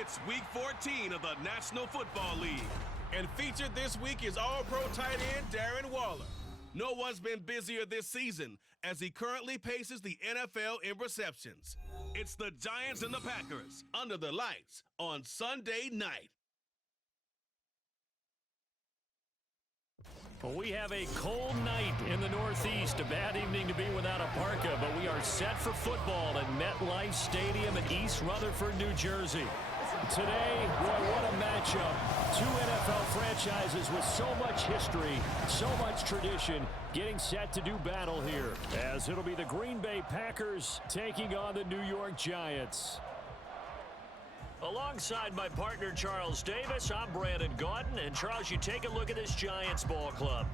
It's Week 14 of the National Football League. And featured this week is All-Pro tight end Darren Waller. No one's been busier this season as he currently paces the NFL in receptions. It's the Giants and the Packers under the lights on Sunday night. Well, we have a cold night in the Northeast. A bad evening to be without a parka, but we are set for football at MetLife Stadium in East Rutherford, New Jersey. Today, boy, what a matchup. Two NFL franchises with so much history, so much tradition, getting set to do battle here, as it'll be the Green Bay Packers taking on the New York Giants. Alongside my partner, Charles Davis, I'm Brandon Gaudin. And, Charles, you take a look at this Giants ball club.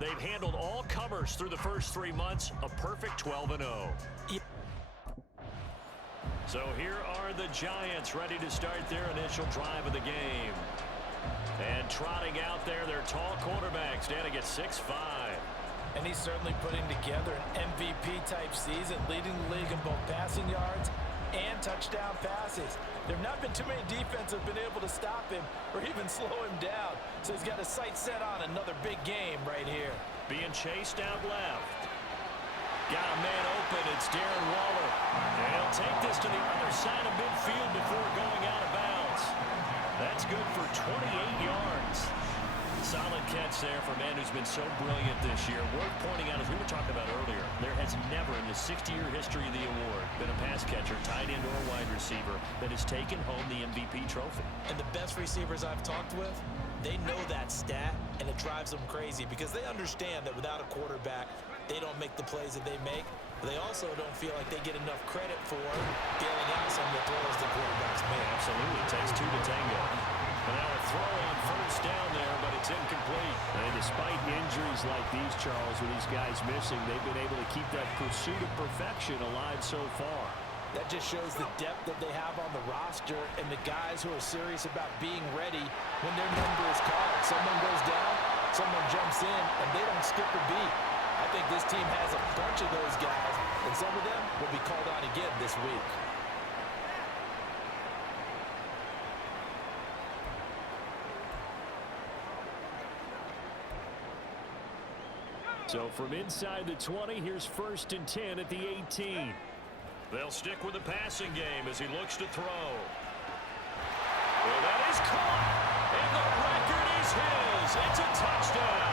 They've handled all comers through the first 3 months, a perfect 12-0. So here are the Giants ready to start their initial drive of the game. And trotting out there, their tall quarterback standing at 6'5". And he's certainly putting together an MVP-type season, leading the league in both passing yards and touchdown passes. There have not been too many defenses have been able to stop him or even slow him down. So he's got his sights set on another big game right here. Being chased out left. Got a man open. It's Darren Waller. And he'll take this to the other side of midfield before going out of bounds. That's good for 28 yards. Solid catch there for a man who's been so brilliant this year. Worth pointing out, as we were talking about earlier, there has never in the 60-year history of the award been a pass catcher, tight end, or wide receiver that has taken home the MVP trophy. And the best receivers I've talked with, they know that stat, and it drives them crazy because they understand that without a quarterback, they don't make the plays that they make. But they also don't feel like they get enough credit for bailing out some of the throws the quarterbacks make. Absolutely. It takes two to tango. And now a throw on first down there, but it's incomplete. And despite injuries like these, Charles, with these guys missing, they've been able to keep that pursuit of perfection alive so far. That just shows the depth that they have on the roster and the guys who are serious about being ready when their number is called. Someone goes down, someone jumps in, and they don't skip a beat. I think this team has a bunch of those guys, and some of them will be called on again this week. So from inside the 20, here's 1st and 10 at the 18. They'll stick with the passing game as he looks to throw. Well, that is caught, and the record is his. It's a touchdown.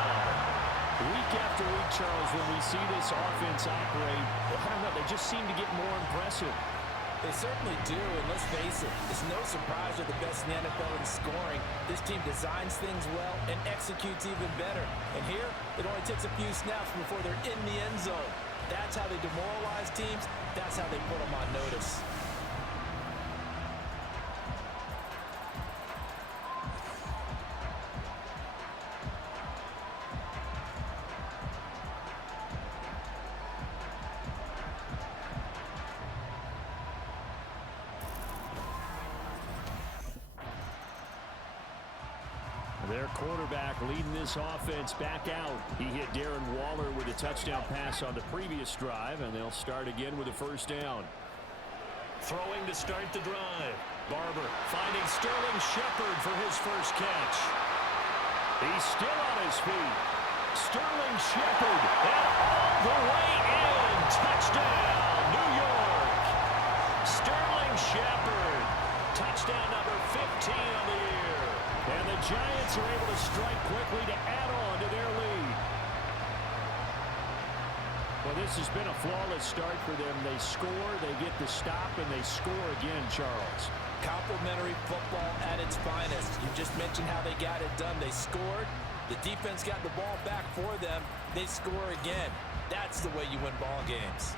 Week after week, Charles, when we see this offense operate, I don't know, they just seem to get more impressive. They certainly do, and let's face it, it's no surprise they're the best in the NFL in scoring. This team designs things well and executes even better. And here, it only takes a few snaps before they're in the end zone. That's how they demoralize teams. That's how they put them on notice. Their quarterback leading this offense back out. He hit Darren Waller with a touchdown pass on the previous drive, and they'll start again with a first down. Throwing to start the drive. Barber finding Sterling Shepard for his first catch. He's still on his feet. Sterling Shepard, and all the way in. Touchdown, New York. Sterling Shepard. Touchdown number 15 on the year. And the Giants are able to strike quickly to add on to their lead. Well, this has been a flawless start for them. They score, they get the stop, and they score again, Charles. Complimentary football at its finest. You just mentioned how they got it done. They scored. The defense got the ball back for them. They score again. That's the way you win ball games.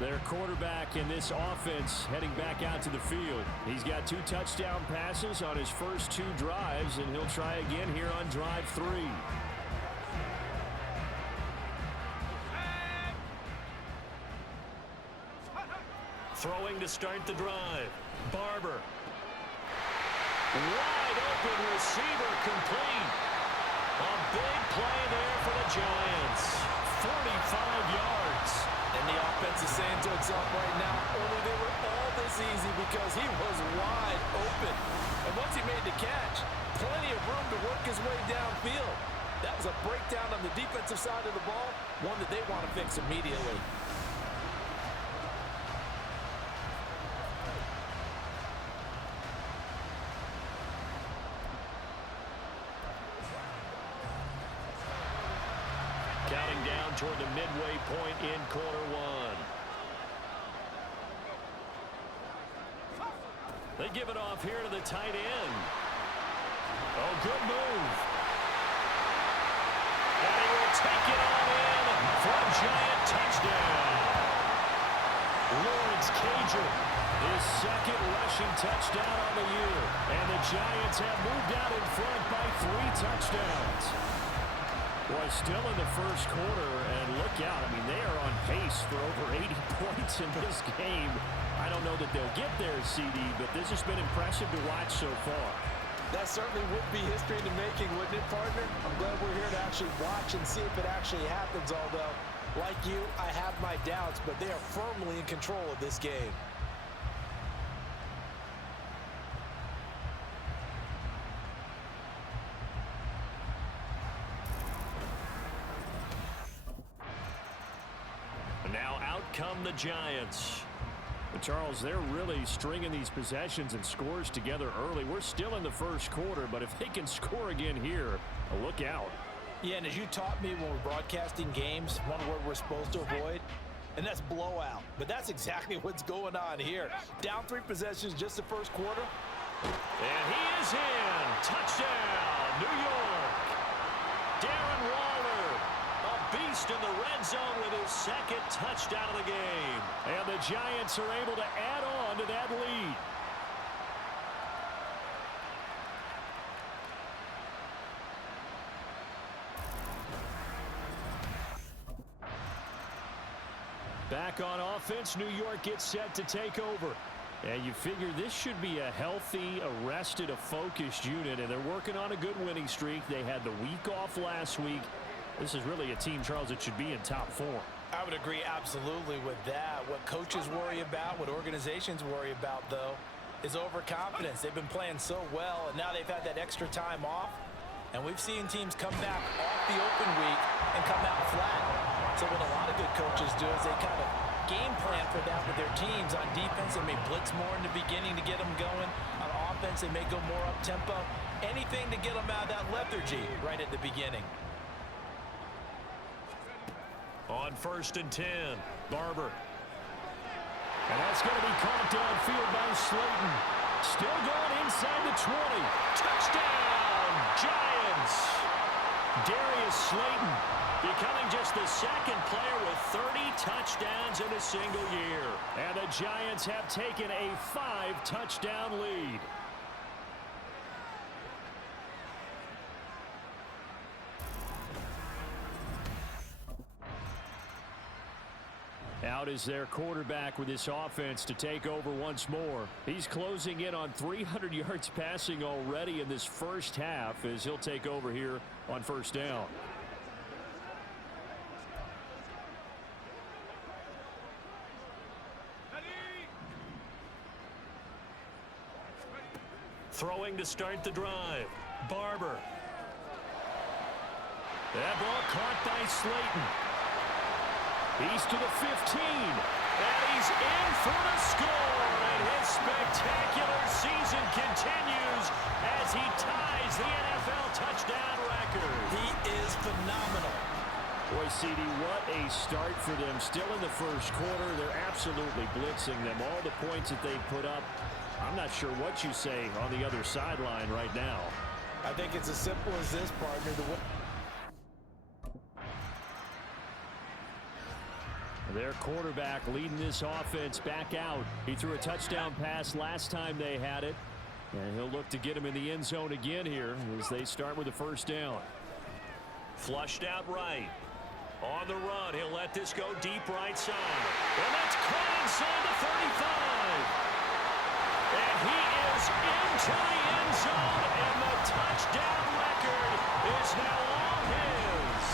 Their quarterback in this offense heading back out to the field. He's got 2 touchdown passes on his first 2 drives, and he'll try again here on drive 3. Throwing to start the drive. Barber. Wide open receiver complete. A big play there for the Giants. 45 yards. And the offense is saying to itself right now, only they were all this easy because he was wide open. And once he made the catch, plenty of room to work his way downfield. That was a breakdown on the defensive side of the ball, one that they want to fix immediately. Counting down toward the midway point in quarter one. They give it off here to the tight end. Oh, good move. And he will take it on in for a Giant touchdown. Lawrence Cager, his second rushing touchdown on the year. And the Giants have moved out in front by 3 touchdowns. Boy, still in the first quarter, and look out. I mean, they are on pace for over 80 points in this game. I don't know that they'll get there, CD, but this has been impressive to watch so far. That certainly would be history in the making, wouldn't it, partner? I'm glad we're here to actually watch and see if it actually happens, although, like you, I have my doubts, but they are firmly in control of this game. Now out come the Giants. But Charles, they're really stringing these possessions and scores together early. We're still in the first quarter, but if they can score again here, look out. Yeah, and as you taught me when we're broadcasting games, one word we're supposed to avoid, and that's blowout. But that's exactly what's going on here. Down 3 possessions just the first quarter. And he is in. Touchdown, New York. Darren Waller, a beast in the red zone with his second touchdown of the game. And the Giants are able to add on to that lead. Back on offense, New York gets set to take over. And you figure this should be a healthy, arrested, a focused unit, and they're working on a good winning streak. They had the week off last week. This is really a team, Charles, that should be in top form. I would agree absolutely with that. What coaches worry about, what organizations worry about, though, is overconfidence. They've been playing so well, and now they've had that extra time off. And we've seen teams come back off the open week and come out flat. So what a lot of good coaches do is they kind of game plan for that with their teams. On defense, they may blitz more in the beginning to get them going. On offense, they may go more up-tempo. Anything to get them out of that lethargy right at the beginning. On 1st and 10, Barber. And that's going to be caught downfield by Slayton. Still going inside the 20. Touchdown, Giants. Darius Slayton becoming just the second player with 30 touchdowns in a single year. And the Giants have taken a 5-touchdown lead. Out is their quarterback with this offense to take over once more. He's closing in on 300 yards passing already in this first half as he'll take over here on 1st down. Throwing to start the drive. Barber. That ball caught by Slayton. He's to the 15. And he's in for the score. And his spectacular season continues as he ties the NFL touchdown record. He is phenomenal. Boy, CD, what a start for them. Still in the first quarter. They're absolutely blitzing them. All the points that they put up. I'm not sure what you say on the other sideline right now. I think it's as simple as this, partner. Their quarterback leading this offense back out. He threw a touchdown pass last time they had it. And he'll look to get him in the end zone again here as they start with the 1st down. Flushed out right. On the run, he'll let this go deep right side. And that's caught inside the 35. And he is into the end zone, and the touchdown record is now all his.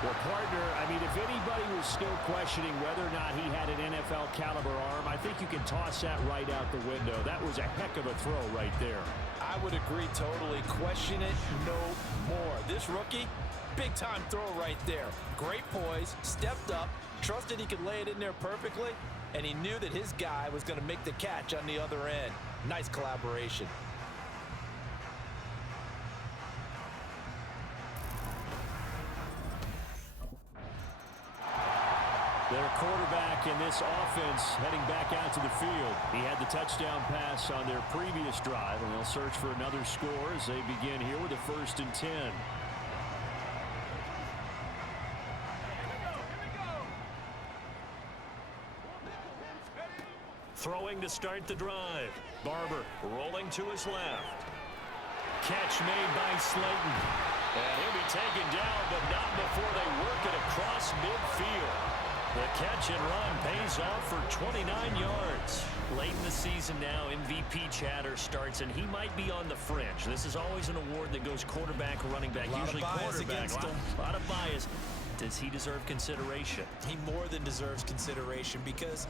Well, partner, I mean, if anybody was still questioning whether or not he had an NFL caliber arm, I think you can toss that right out the window. That was a heck of a throw right there. I would agree totally. Question it no more. This rookie, big-time throw right there. Great poise, stepped up, trusted he could lay it in there perfectly, and he knew that his guy was going to make the catch on the other end. Nice collaboration. Their quarterback in this offense heading back out to the field. He had the touchdown pass on their previous drive, and they'll search for another score as they begin here with a 1st and 10. Throwing to start the drive. Barber rolling to his left. Catch made by Slayton. And he'll be taken down, but not before they work it across midfield. The catch and run pays off for 29 yards. Late in the season now, MVP chatter starts, and he might be on the fringe. This is always an award that goes quarterback, running back, usually quarterback. A lot of bias. Does he deserve consideration? He more than deserves consideration because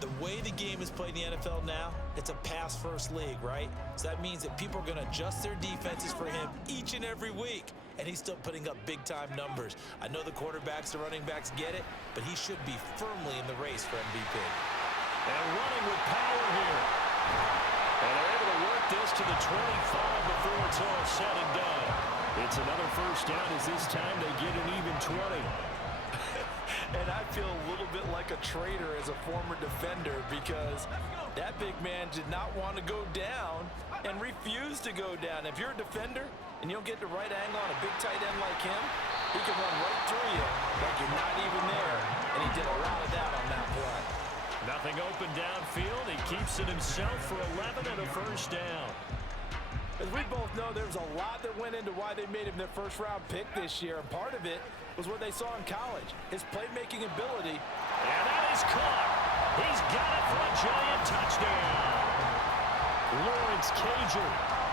the way the game is played in the NFL now, it's a pass-first league, right? So that means that people are going to adjust their defenses for him each and every week, and he's still putting up big-time numbers. I know the quarterbacks, the running backs get it, but he should be firmly in the race for MVP. And running with power here. And they're able to work this to the 25 before it's all said and done. It's another 1st down as this time they get an even 20. And I feel a little bit like a traitor as a former defender because that big man did not want to go down and refused to go down. If you're a defender and you don't get the right angle on a big tight end like him, he can run right through you like you're not even there. And he did a lot of that on that play. Nothing open downfield. He keeps it himself for 11 and a 1st down. As we both know, there's a lot that went into why they made him their 1st-round pick this year. And part of it was what they saw in college, his playmaking ability. And that is caught. He's got it for a giant touchdown. Lawrence Cager.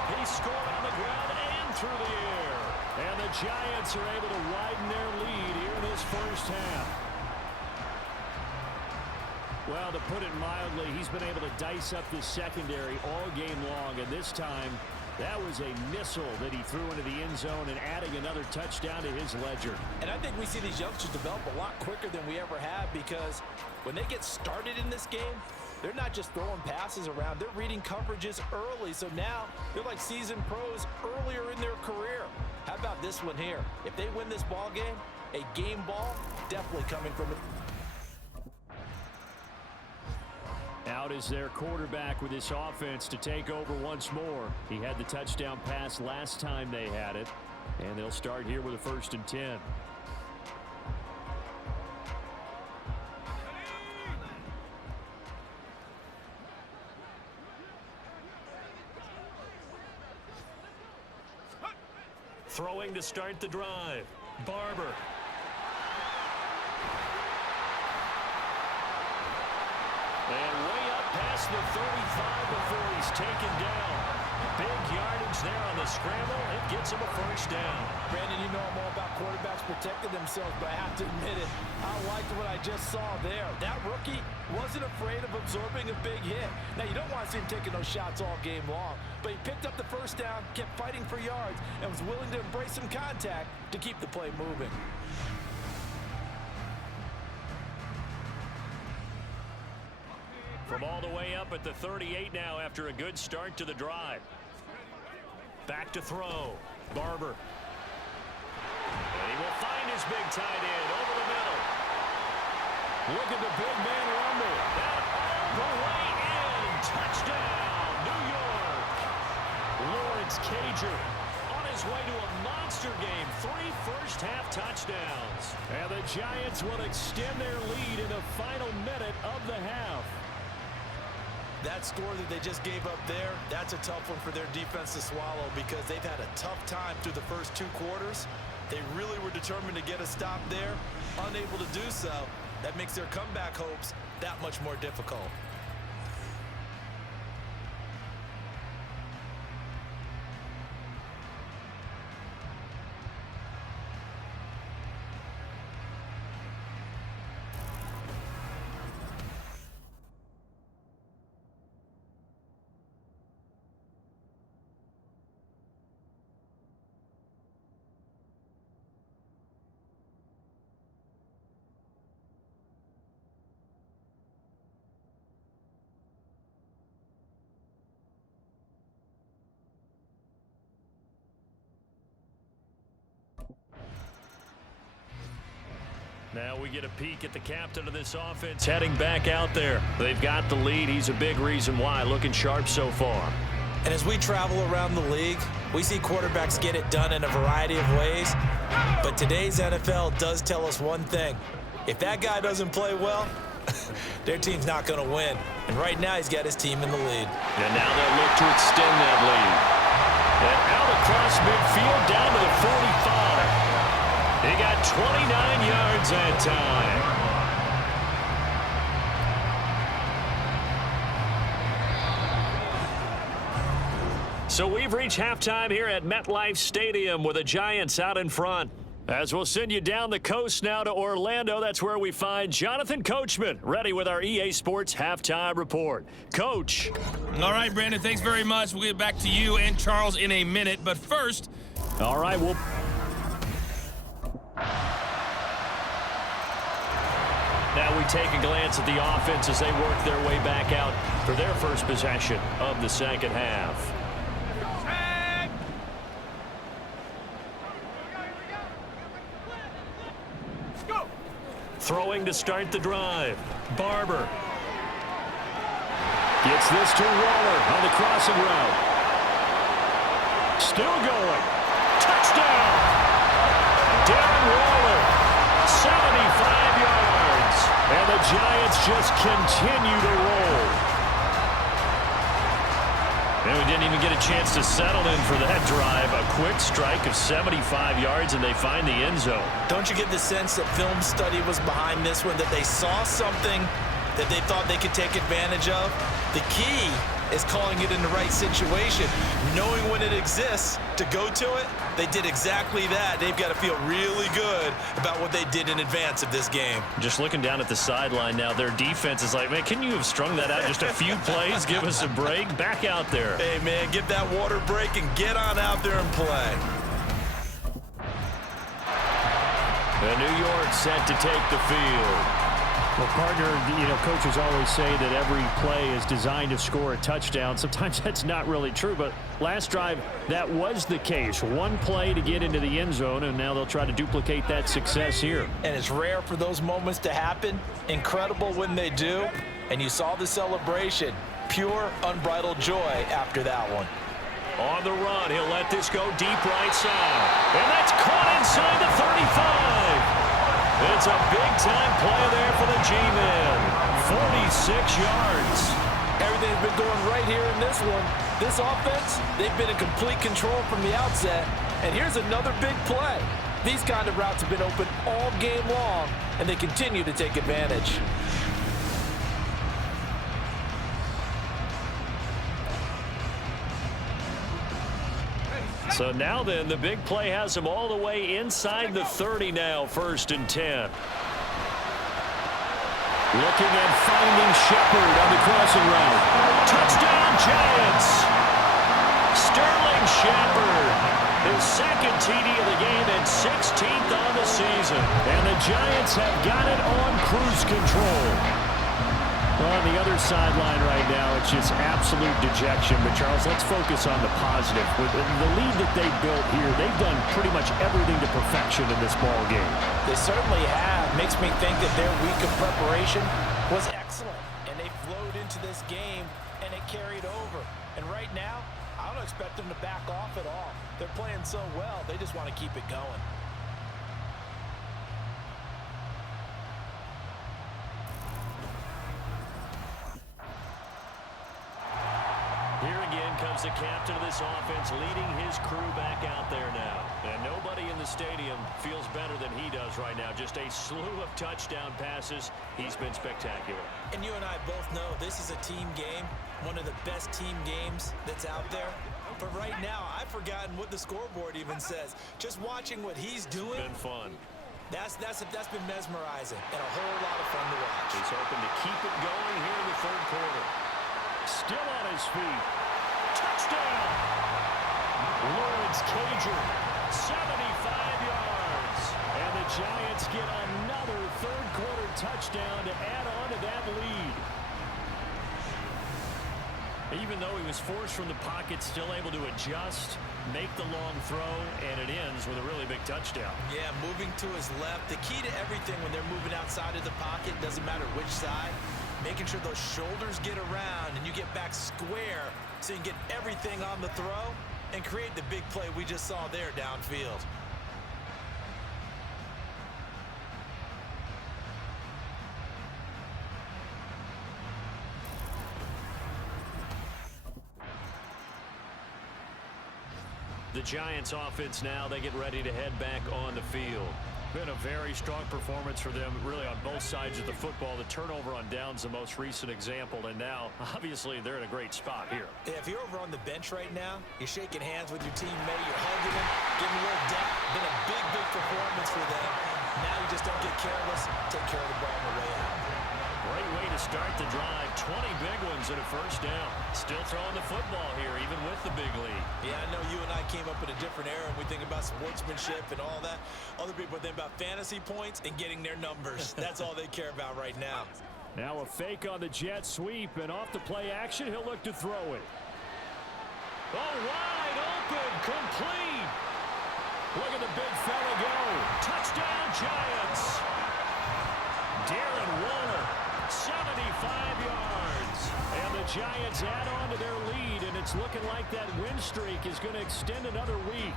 He scored on the ground and through the air. And the Giants are able to widen their lead here in this 1st half. Well, to put it mildly, he's been able to dice up the secondary all game long, and this time that was a missile that he threw into the end zone and adding another touchdown to his ledger. And I think we see these youngsters develop a lot quicker than we ever have because when they get started in this game, they're not just throwing passes around. They're reading coverages early. So now they're like seasoned pros earlier in their career. How about this one here? If they win this ball game, a game ball definitely coming from it. Out is their quarterback with this offense to take over once more. He had the touchdown pass last time they had it. And they'll start here with a 1st and 10. Throwing to start the drive. Barber. And way up past the 35 before he's taken down. Big yardage there on the scramble. It gets him a 1st down. Brandon, you know I'm all about quarterbacks protecting themselves, but I have to admit it. I liked what I just saw there. That rookie wasn't afraid of absorbing a big hit. Now, you don't want to see him taking those shots all game long, but he picked up the 1st down, kept fighting for yards, and was willing to embrace some contact to keep the play moving. From all the way up at the 38 now after a good start to the drive. Back to throw. Barber. And he will find his big tight end over the middle. Look at the big man rumble. And all the way in. Touchdown, New York. Lawrence Cager on his way to a monster game. 3 first-half touchdowns. And the Giants will extend their lead in the final minute of the half. That score that they just gave up there, that's a tough one for their defense to swallow because they've had a tough time through the first 2 quarters. They really were determined to get a stop there, unable to do so. That makes their comeback hopes that much more difficult. Now we get a peek at the captain of this offense heading back out there. They've got the lead. He's a big reason why. Looking sharp so far. And as we travel around the league, we see quarterbacks get it done in a variety of ways. But today's NFL does tell us one thing. If that guy doesn't play well, their team's not going to win. And right now he's got his team in the lead. And now they'll look to extend that lead. And out across midfield down to the 45. He got 29 yards that time. So we've reached halftime here at MetLife Stadium with the Giants out in front. As we'll send you down the coast now to Orlando, that's where we find Jonathan Coachman, ready with our EA Sports Halftime Report. Coach. All right, Brandon, thanks very much. We'll get back to you and Charles in a minute. But first. All right, well. Now we take a glance at the offense as they work their way back out for their first possession of the second half. Throwing to start the drive. Barber. Gets this to Waller on the crossing route. Still going. Touchdown. Darren Waller. 75 yards. And the Giants just continue to roll. And we didn't even get a chance to settle in for that drive. A quick strike of 75 yards, and they find the end zone. Don't you get the sense that film study was behind this one, that they saw something that they thought they could take advantage of? The key is calling it in the right situation, knowing when it exists to go to it. They did exactly that. They've got to feel really good about what they did in advance of this game. Just looking down at the sideline now, their defense is like, man, can you have strung that out just a few plays? Give us a break. Back out there. Hey, man, give that water break and get on out there and play. The New York set to take the field. Well, partner, coaches always say that every play is designed to score a touchdown. Sometimes that's not really true, but last drive, that was the case. One play to get into the end zone, and now they'll try to duplicate that success here. And it's rare for those moments to happen. Incredible when they do. And you saw the celebration. Pure, unbridled joy after that one. On the run, he'll let this go deep right side. And that's caught inside the 35. It's a big-time play there for the G-Men. 46 yards. Everything's been going right here in this one. This offense, they've been in complete control from the outset. And here's another big play. These kind of routes have been open all game long, and they continue to take advantage. So now then, the big play has them all the way inside the 30 now, 1st and 10. Looking and finding Shepard on the crossing route. Touchdown, Giants! Sterling Shepard, his second TD of the game and 16th on the season. And the Giants have got it on cruise control. Well, on the other sideline right now, it's just absolute dejection. But, Charles, let's focus on the positive. With the lead that they built here, they've done pretty much everything to perfection in this ball game. They certainly have. Makes me think that their week of preparation was excellent. And they flowed into this game, and it carried over. And right now, I don't expect them to back off at all. They're playing so well, they just want to keep it going. Here again comes the captain of this offense, leading his crew back out there now. And nobody in the stadium feels better than he does right now. Just a slew of touchdown passes. He's been spectacular. And you and I both know this is a team game, one of the best team games that's out there. But right now, I've forgotten what the scoreboard even says. Just watching what he's doing. Been fun. That's been mesmerizing and a whole lot of fun to watch. He's hoping to keep it going here in the 3rd quarter. Still on his feet. Touchdown! Lawrence Cager, 75 yards. And the Giants get another 3rd quarter touchdown to add on to that lead. Even though he was forced from the pocket, still able to adjust, make the long throw, and it ends with a really big touchdown. Yeah, moving to his left. The key to everything when they're moving outside of the pocket, doesn't matter which side, making sure those shoulders get around and you get back square so you can get everything on the throw and create the big play we just saw there downfield. The Giants offense now, they get ready to head back on the field. Been a very strong performance for them, really on both sides of the football. The turnover on downs, the most recent example, and now, obviously, they're in a great spot here. Yeah, if you're over on the bench right now, you're shaking hands with your teammate, you're hugging him, giving a little dap. Been a big, big performance for them. Now you just don't get careless, take care of the ball on the way out. Great way to start the drive. 20 big ones and a first down. Still throwing the football here, even with the big lead. Yeah, I know you and I came up in a different era, and we think about sportsmanship and all that. Other people think about fantasy points and getting their numbers. That's all they care about right now. Now a fake on the jet sweep, and off the play action, he'll look to throw it. Oh, wide open, complete. Look at the big fella go. Touchdown, Giants. Darren Waller, 75 yards. And the Giants add on to their lead, and it's looking like that win streak is going to extend another week.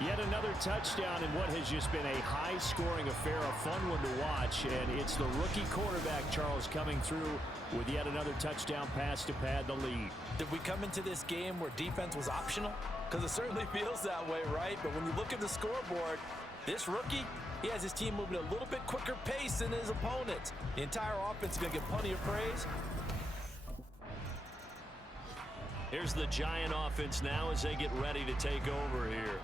Yet another touchdown in what has just been a high-scoring affair, a fun one to watch. And it's the rookie quarterback, Charles, coming through with yet another touchdown pass to pad the lead. Did we come into this game where defense was optional? Because it certainly feels that way, right? But when you look at the scoreboard, this rookie, he has his team moving a little bit quicker pace than his opponents. The entire offense is going to get plenty of praise. Here's the Giant offense now as they get ready to take over here.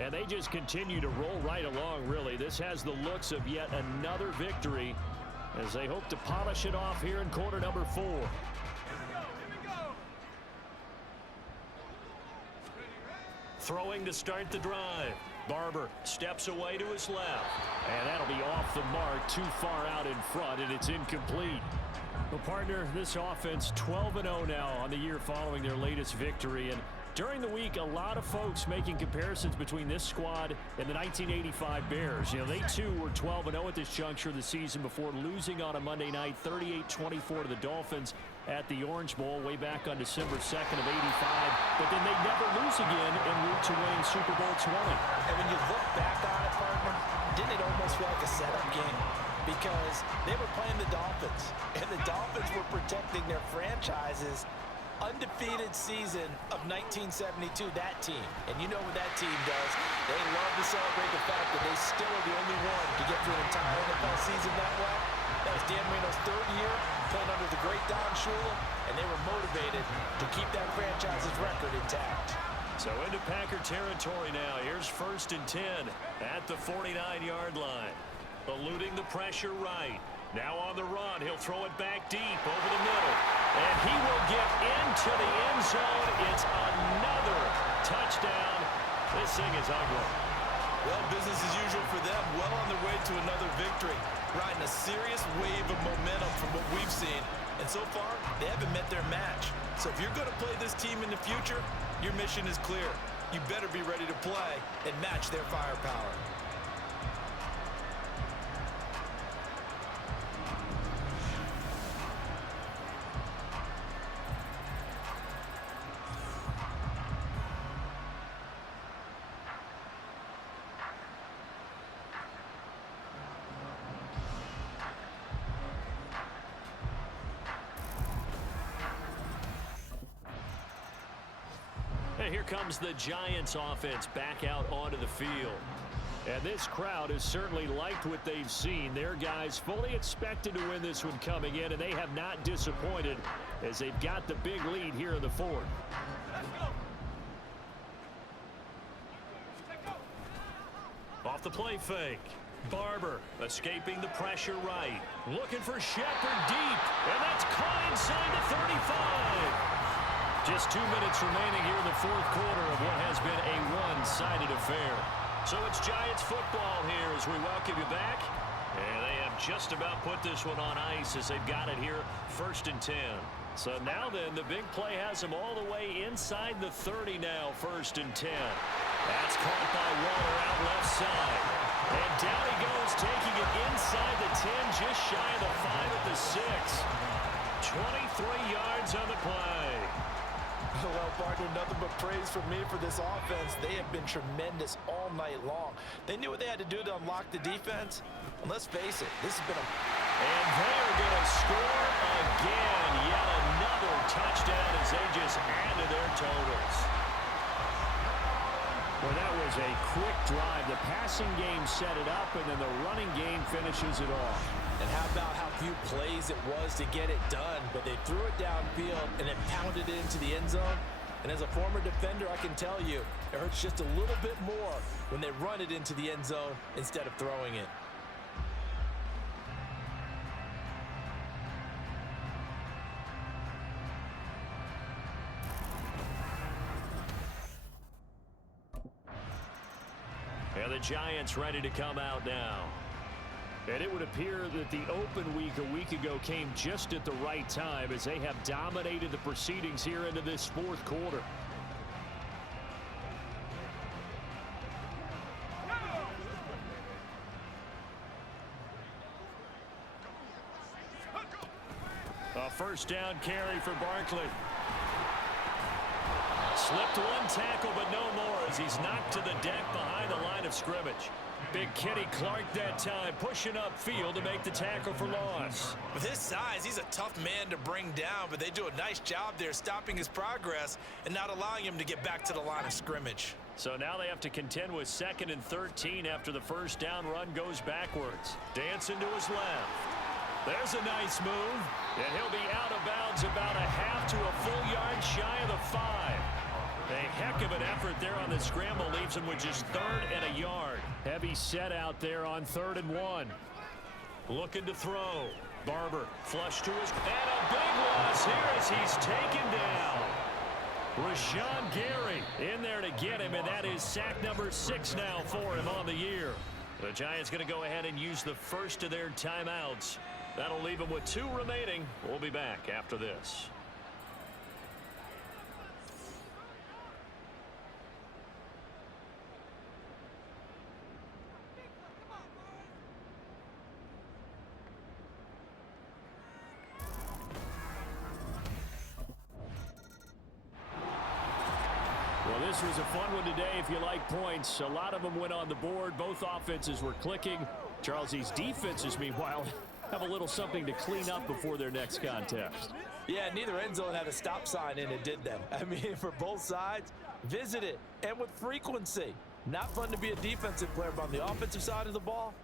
And they just continue to roll right along, really. This has the looks of yet another victory as they hope to polish it off here in quarter number 4. Throwing to start the drive. Barber steps away to his left. And that'll be off the mark, too far out in front, and it's incomplete. Well, partner, this offense 12-0 now on the year following their latest victory. And during the week, a lot of folks making comparisons between this squad and the 1985 Bears. You know, they too were 12-0 at this juncture of the season before losing on a Monday night 38-24 to the Dolphins at the Orange Bowl way back on December 2nd of 85. But then they never lose again en route to winning Super Bowl 20. And when you look back on it, partner, didn't it almost feel like a setup game? Because they were playing the Dolphins, and the Dolphins were protecting their franchise's undefeated season of 1972, that team. And you know what that team does. They love to celebrate the fact that they still are the only one to get through an entire NFL season that way. That was Dan Marino's third year, playing under the great Don Shula, and they were motivated to keep that franchise's record intact. So into Packer territory now. Here's 1st and 10 at the 49-yard line. Eluding the pressure right. Now on the run, he'll throw it back deep over the middle. And he will get into the end zone. It's another touchdown. This thing is ugly. Well, business as usual for them. Well on their way to another victory. Riding a serious wave of momentum from what we've seen. And so far, they haven't met their match. So if you're going to play this team in the future, your mission is clear. You better be ready to play and match their firepower. Here comes the Giants offense back out onto the field. And this crowd has certainly liked what they've seen. Their guys fully expected to win this one coming in, and they have not disappointed as they've got the big lead here in the 4th. Off the play fake. Barber escaping the pressure right. Looking for Shepard deep, and that's caught inside the 35. Just 2 minutes remaining here in the 4th quarter of what has been a one-sided affair. So it's Giants football here as we welcome you back. And they have just about put this one on ice as they've got it here, 1st and 10. So now then, the big play has them all the way inside the 30 now, 1st and 10. That's caught by Waller out left side. And down he goes, taking it inside the 10, just shy of the 5 at the 6. 23 yards on the play. Well, partner, nothing but praise from me for this offense. They have been tremendous all night long. They knew what they had to do to unlock the defense. And let's face it, this has been a... And they're going to score again. Yet another touchdown as they just add to their totals. Well, that was a quick drive. The passing game set it up, and then the running game finishes it off. And how about how few plays it was to get it done, but they threw it downfield and then pounded it into the end zone. And as a former defender, I can tell you, it hurts just a little bit more when they run it into the end zone instead of throwing it. And the Giants ready to come out now. And it would appear that the open week a week ago came just at the right time as they have dominated the proceedings here into this 4th quarter. A 1st down carry for Barkley. Slipped one tackle, but no more as he's knocked to the deck behind the line of scrimmage. Big Kenny Clark that time pushing upfield to make the tackle for loss. With his size, he's a tough man to bring down, but they do a nice job there stopping his progress and not allowing him to get back to the line of scrimmage. So now they have to contend with 2nd and 13 after the 1st down run goes backwards. Dancing to his left. There's a nice move, and he'll be out of bounds about a half to a full yard shy of the 5. A heck of an effort there on the scramble leaves him with just 3rd and a yard. Heavy set out there on 3rd and 1. Looking to throw. Barber flush to his... And a big loss here as he's taken down. Rashawn Gary in there to get him, and that is sack number 6 now for him on the year. The Giants going to go ahead and use the first of their timeouts. That'll leave them with 2 remaining. We'll be back after this. Well, this was a fun one today if you like points. A lot of them went on the board. Both offenses were clicking. Charles, these defenses, meanwhile, have a little something to clean up before their next contest. Yeah, neither end zone had a stop sign in it, did them. I mean, for both sides, visit it, and with frequency. Not fun to be a defensive player, but on the offensive side of the ball,